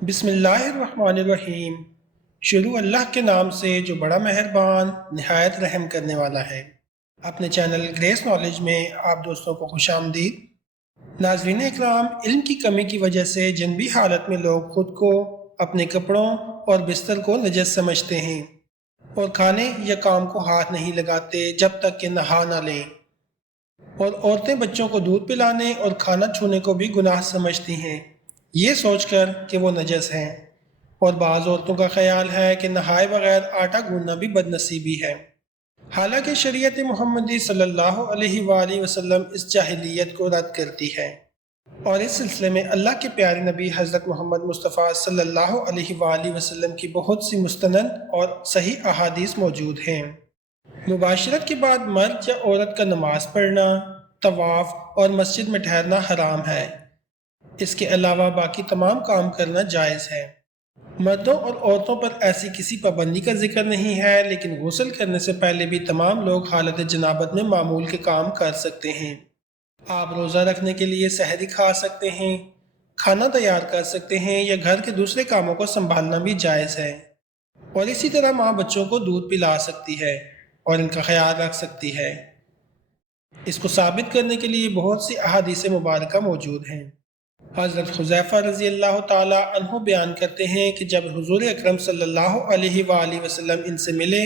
بسم اللہ الرحمن الرحیم۔ شروع اللہ کے نام سے جو بڑا مہربان نہایت رحم کرنے والا ہے۔ اپنے چینل گریس نالج میں آپ دوستوں کو خوش آمدید۔ ناظرین اکرام، علم کی کمی کی وجہ سے جنبی حالت میں لوگ خود کو، اپنے کپڑوں اور بستر کو نجس سمجھتے ہیں اور کھانے یا کام کو ہاتھ نہیں لگاتے جب تک کہ نہا نہ لیں، اور عورتیں بچوں کو دودھ پلانے اور کھانا چھونے کو بھی گناہ سمجھتی ہیں، یہ سوچ کر کہ وہ نجس ہیں۔ اور بعض عورتوں کا خیال ہے کہ نہائے بغیر آٹا گوندنا بھی بدنصیبی ہے، حالانکہ شریعت محمدی صلی اللہ علیہ وآلہ وسلم اس جاہلیت کو رد کرتی ہے، اور اس سلسلے میں اللہ کے پیارے نبی حضرت محمد مصطفیٰ صلی اللہ علیہ وآلہ وسلم کی بہت سی مستند اور صحیح احادیث موجود ہیں۔ مباشرت کے بعد مرد یا عورت کا نماز پڑھنا، طواف اور مسجد میں ٹھہرنا حرام ہے۔ اس کے علاوہ باقی تمام کام کرنا جائز ہے۔ مردوں اور عورتوں پر ایسی کسی پابندی کا ذکر نہیں ہے، لیکن غسل کرنے سے پہلے بھی تمام لوگ حالت جنابت میں معمول کے کام کر سکتے ہیں۔ آپ روزہ رکھنے کے لیے سحری کھا سکتے ہیں، کھانا تیار کر سکتے ہیں یا گھر کے دوسرے کاموں کو سنبھالنا بھی جائز ہے، اور اسی طرح ماں بچوں کو دودھ پلا سکتی ہے اور ان کا خیال رکھ سکتی ہے۔ اس کو ثابت کرنے کے لیے بہت سی احادیث مبارکہ موجود ہیں۔ حضرت حذیفہ رضی اللہ تعالی عنہ بیان کرتے ہیں کہ جب حضور اکرم صلی اللہ علیہ وآلہ وسلم ان سے ملے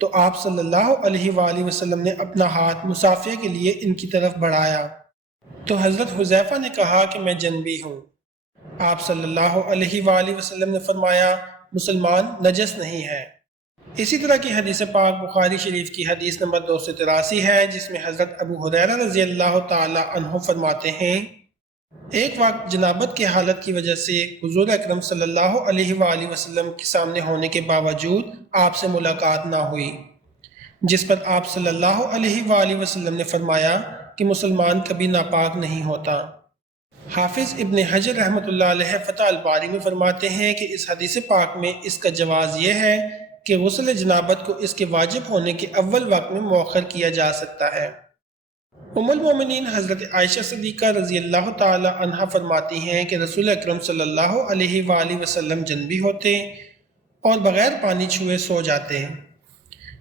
تو آپ صلی اللہ علیہ وآلہ وسلم نے اپنا ہاتھ مصافحہ کے لیے ان کی طرف بڑھایا تو حضرت حذیفہ نے کہا کہ میں جنبی ہوں۔ آپ صلی اللہ علیہ وآلہ وسلم نے فرمایا، مسلمان نجس نہیں ہے۔ اسی طرح کی حدیث پاک بخاری شریف کی حدیث نمبر 283 ہے، جس میں حضرت ابو ہریرہ رضی اللہ تعالی عنہ فرماتے ہیں، ایک وقت جنابت کی حالت کی وجہ سے حضور اکرم صلی اللہ علیہ وآلہ وسلم کے سامنے ہونے کے باوجود آپ سے ملاقات نہ ہوئی، جس پر آپ صلی اللہ علیہ وآلہ وسلم نے فرمایا کہ مسلمان کبھی ناپاک نہیں ہوتا۔ حافظ ابن حجر رحمۃ اللہ علیہ فتح الباری میں فرماتے ہیں کہ اس حدیث پاک میں اس کا جواز یہ ہے کہ غسل جنابت کو اس کے واجب ہونے کے اول وقت میں مؤخر کیا جا سکتا ہے۔ ام المومنین حضرت عائشہ صدیقہ رضی اللہ تعالی عنہا فرماتی ہیں کہ رسول اکرم صلی اللہ علیہ وآلہ وسلم جنبی ہوتے اور بغیر پانی چھوئے سو جاتے،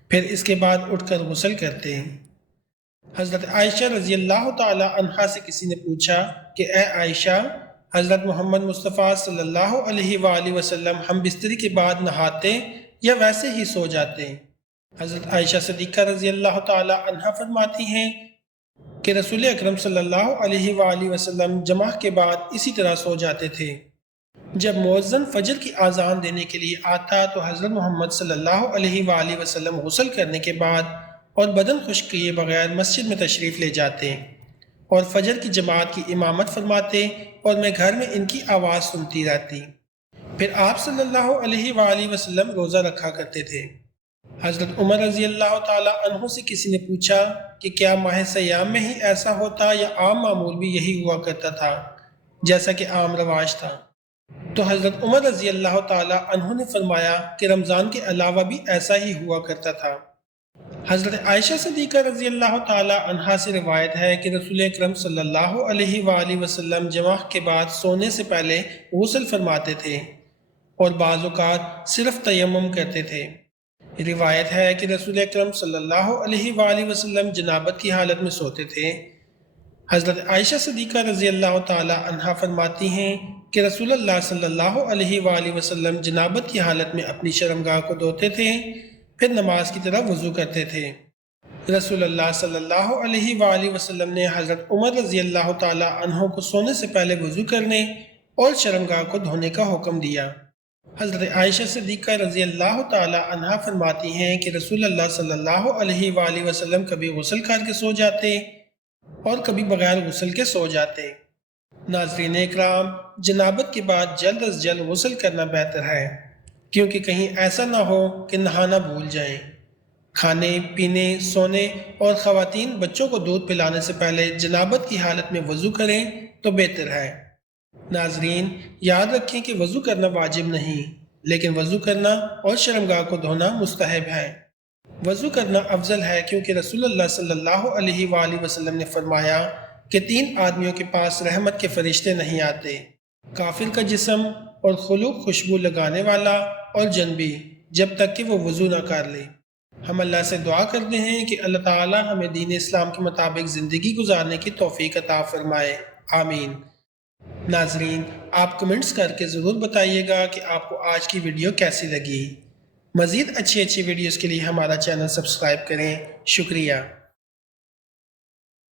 پھر اس کے بعد اٹھ کر غسل کرتے۔ حضرت عائشہ رضی اللہ تعالی عنہا سے کسی نے پوچھا کہ اے عائشہ، حضرت محمد مصطفیٰ صلی اللہ علیہ وآلہ وسلم ہم بستری کے بعد نہاتے یا ویسے ہی سو جاتے؟ حضرت عائشہ صدیقہ رضی اللہ تعالی عنہا فرماتی ہیں کہ رسول اکرم صلی اللہ علیہ وآلہ وسلم جمعہ کے بعد اسی طرح سو جاتے تھے۔ جب مؤذن فجر کی اذان دینے کے لیے آتا تو حضرت محمد صلی اللہ علیہ وآلہ وسلم غسل کرنے کے بعد اور بدن خشک کیے بغیر مسجد میں تشریف لے جاتے اور فجر کی جماعت کی امامت فرماتے، اور میں گھر میں ان کی آواز سنتی رہتی۔ پھر آپ صلی اللہ علیہ وآلہ وسلم روزہ رکھا کرتے تھے۔ حضرت عمر رضی اللہ تعالی عنہ سے کسی نے پوچھا کہ کیا ماہ سیام میں ہی ایسا ہوتا یا عام معمول بھی یہی ہوا کرتا تھا جیسا کہ عام رواج تھا؟ تو حضرت عمر رضی اللہ تعالی عنہ نے فرمایا کہ رمضان کے علاوہ بھی ایسا ہی ہوا کرتا تھا۔ حضرت عائشہ صدیقہ رضی اللہ تعالی عنہا سے روایت ہے کہ رسول اکرم صلی اللہ علیہ وآلہ وسلم جمعہ کے بعد سونے سے پہلے غسل فرماتے تھے اور بعض اوقات صرف تیمم کرتے تھے۔ روایت ہے کہ رسول اکرم صلی اللہ علیہ وآلہ وسلم جنابت کی حالت میں سوتے تھے۔ حضرت عائشہ صدیقہ رضی اللہ تعالی عنہا فرماتی ہیں کہ رسول اللہ صلی اللہ علیہ وآلہ وسلم جنابت کی حالت میں اپنی شرمگاہ کو دھوتے تھے، پھر نماز کی طرح وضو کرتے تھے۔ رسول اللہ صلی اللہ علیہ وآلہ وسلم نے حضرت عمر رضی اللہ تعالی عنہ کو سونے سے پہلے وضو کرنے اور شرمگاہ کو دھونے کا حکم دیا۔ حضرت عائشہ صدیقہ رضی اللہ تعالی عنہا فرماتی ہیں کہ رسول اللہ صلی اللہ علیہ وآلہ وسلم کبھی غسل کر کے سو جاتے اور کبھی بغیر غسل کے سو جاتے۔ ناظرین اکرام، جنابت کے بعد جلد از جلد غسل کرنا بہتر ہے، کیونکہ کہیں ایسا نہ ہو کہ نہانا بھول جائیں۔ کھانے پینے، سونے اور خواتین بچوں کو دودھ پلانے سے پہلے جنابت کی حالت میں وضو کریں تو بہتر ہے۔ ناظرین، یاد رکھیں کہ وضو کرنا واجب نہیں، لیکن وضو کرنا اور شرمگاہ کو دھونا مستحب ہے۔ وضو کرنا افضل ہے کیونکہ رسول اللہ صلی اللہ علیہ وآلہ وسلم نے فرمایا کہ 3 آدمیوں کے پاس رحمت کے فرشتے نہیں آتے: کافر کا جسم، اور خلوق خوشبو لگانے والا اور جنبی جب تک کہ وہ وضو نہ کر لے۔ ہم اللہ سے دعا کرتے ہیں کہ اللہ تعالی ہمیں دین اسلام کے مطابق زندگی گزارنے کی توفیق عطا فرمائے، آمین۔ ناظرین، آپ کمنٹس کر کے ضرور بتائیے گا کہ آپ کو آج کی ویڈیو کیسی لگی۔ مزید اچھی ویڈیوز کے لیے ہمارا چینل سبسکرائب کریں۔ شکریہ۔